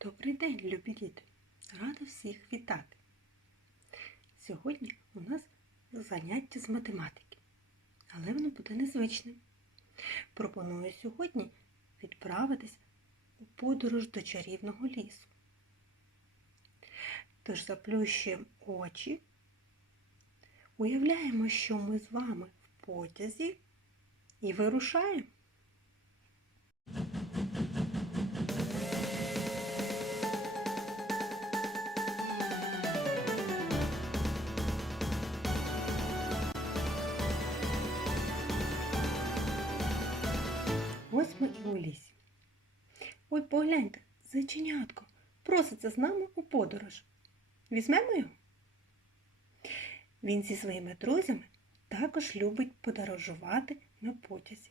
Добрий день, любі діти! Рада всіх вітати! Сьогодні у нас заняття з математики, але воно буде незвичним. Пропоную сьогодні відправитись у подорож до чарівного лісу. Тож заплющуємо очі, уявляємо, що ми з вами в потязі і вирушаємо. Ось і у. Ой, погляньте, зайченятко проситься з нами у подорож. Візьмемо його? Він зі своїми друзями також любить подорожувати на потязі.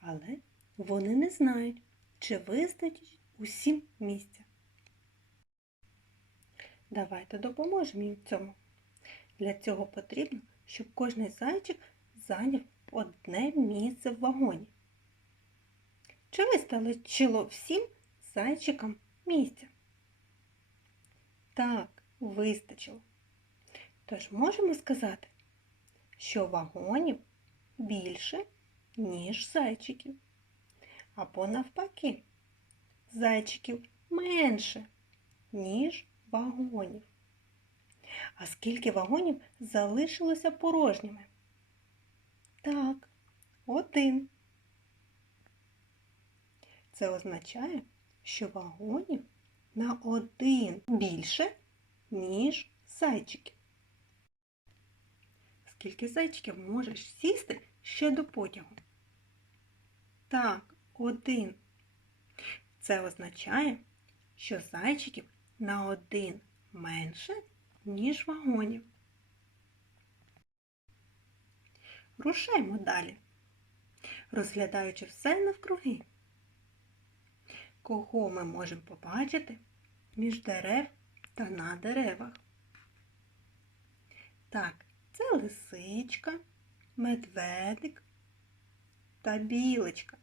Але вони не знають, чи вистачить усім місця. Давайте допоможемо їм в цьому. Для цього потрібно, щоб кожний зайчик зайняв одне місце в вагоні. Чи вистачило всім зайчикам місця? Так, вистачило. Тож можемо сказати, що вагонів більше, ніж зайчиків. Або навпаки, зайчиків менше, ніж вагонів. А скільки вагонів залишилося порожніми? Так, один. Це означає, що вагонів на один більше, ніж зайчиків. Скільки зайчиків можеш сісти ще до потягу? Так, один. Це означає, що зайчиків на один менше, ніж вагонів. Рушаймо далі, розглядаючи все навкруги. Кого ми можемо побачити між дерев та на деревах? Так, це лисичка, медведик та білочка.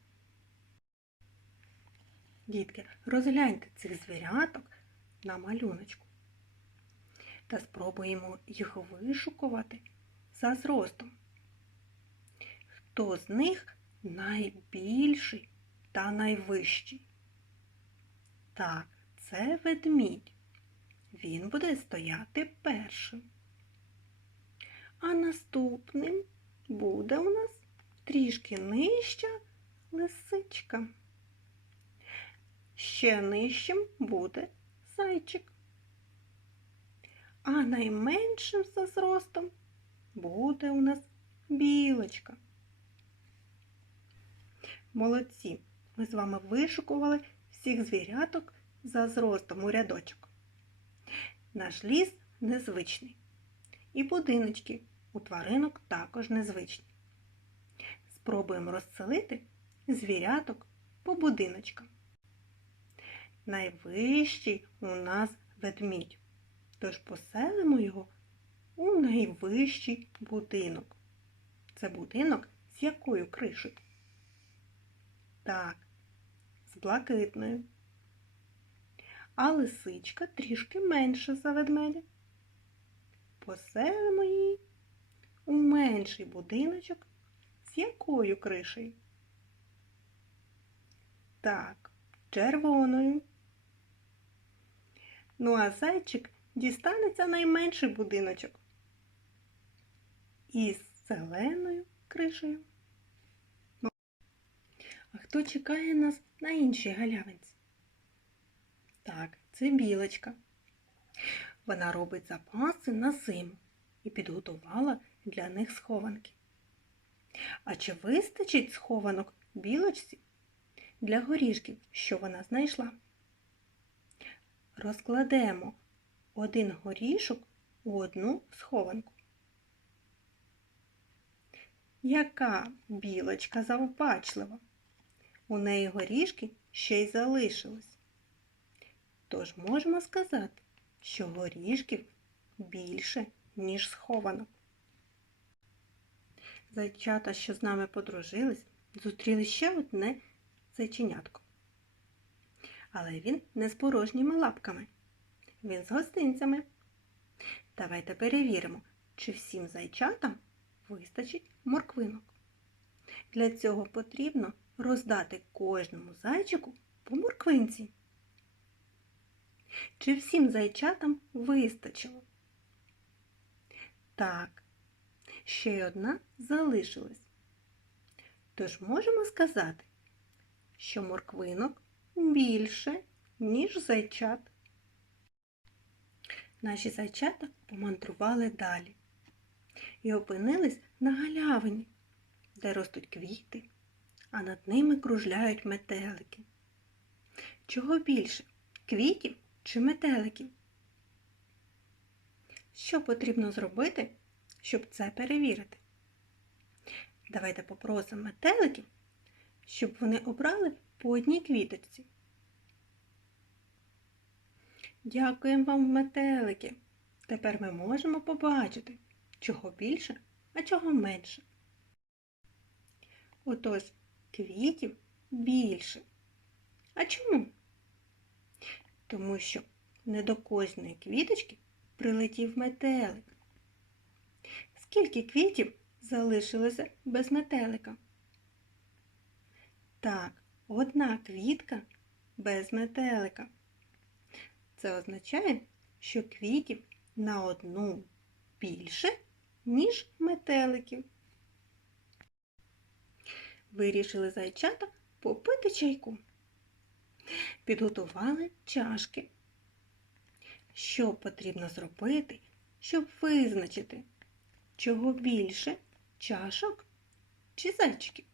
Дітки, розгляньте цих звіряток на малюночку та спробуємо їх вишукувати за зростом. Хто з них найбільший та найвищий? Так, це ведмідь. Він буде стояти першим. А наступним буде у нас трішки нижча лисичка. Ще нижчим буде зайчик. А найменшим за зростом буде у нас білочка. Молодці! Ми з вами вишукували всіх звіряток за зростом у рядочок. Наш ліс незвичний. І будиночки у тваринок також незвичні. Спробуємо розселити звіряток по будиночкам. Найвищий у нас ведмідь, тож поселимо його у найвищий будинок. Це будинок з якою кришею? Так, з блакитною. А лисичка трішки менша за ведмедя. Поселимо її у менший будиночок з якою кришею? Так, червоною. Ну, а зайчик дістанеться найменший будиночок із зеленою кришею. А хто чекає нас на іншій галявинці? Так, це білочка. Вона робить запаси на зиму і підготувала для них схованки. А чи вистачить схованок білочці для горішків, що вона знайшла? Розкладемо один горішок у одну схованку. Яка білочка завбачлива? У неї горішки ще й залишилось. Тож можемо сказати, що горішків більше, ніж схованок. Зайчата, що з нами подружились, зустріли ще одне зайченятко. Але він не з порожніми лапками. Він з гостинцями. Давайте перевіримо, чи всім зайчатам вистачить морквинок. Для цього потрібно роздати кожному зайчику по морквинці. Чи всім зайчатам вистачило? Так, ще й одна залишилась. Тож можемо сказати, що морквинок більше, ніж зайчат. Наші зайчата помандрували далі і опинились на галявині, де ростуть квіти, а над ними кружляють метелики. Чого більше квітів чи метеликів? Що потрібно зробити, щоб це перевірити? Давайте попросимо метеликів, щоб вони обрали по одній квіточці. Дякуємо вам, метелики. Тепер ми можемо побачити, чого більше, а чого менше. Отож, квітів більше. А чому? Тому що не до кожної квіточки прилетів метелик. Скільки квітів залишилося без метелика? Так, одна квітка без метелика. Це означає, що квітів на одну більше, ніж метеликів. Вирішили зайчата попити чайку. Підготували чашки. Що потрібно зробити, щоб визначити, чого більше чашок чи зайчиків?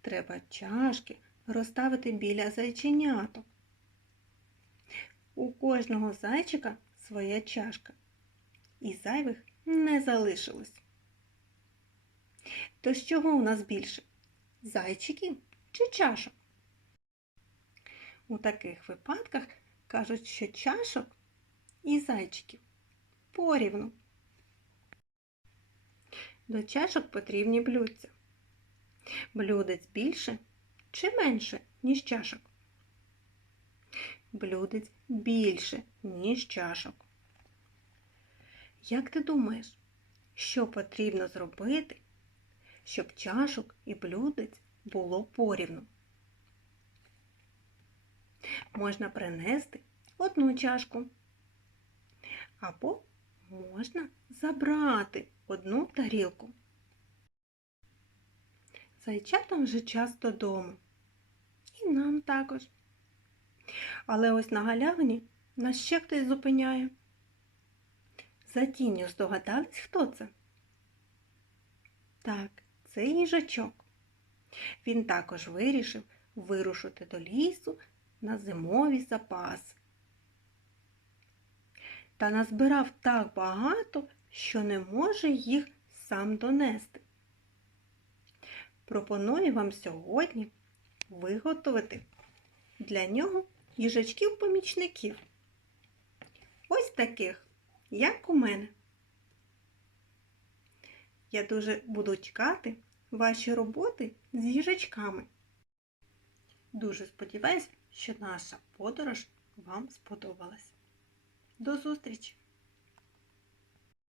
Треба чашки розставити біля зайченяток. У кожного зайчика своя чашка, і зайвих не залишилось. То з чого у нас більше? Зайчиків чи чашок? У таких випадках кажуть, що чашок і зайчиків порівну. До чашок потрібні блюдця. Блюдець більше чи менше, ніж чашок? Блюдець більше, ніж чашок. Як ти думаєш, що потрібно зробити, щоб чашок і блюдець було порівну? Можна принести одну чашку, або можна забрати одну тарілку. Зайчатам вже час додому. І нам також. Але ось на галявині нас ще хтось зупиняє. За тінню здогадались, хто це? Так, це їжачок. Він також вирішив вирушити до лісу на зимові запаси. Та назбирав так багато, що не може їх сам донести. Пропоную вам сьогодні виготовити для нього їжачків-помічників. Ось таких, як у мене. Я дуже буду чекати ваші роботи з їжачками. Дуже сподіваюся, що наша подорож вам сподобалась. До зустрічі!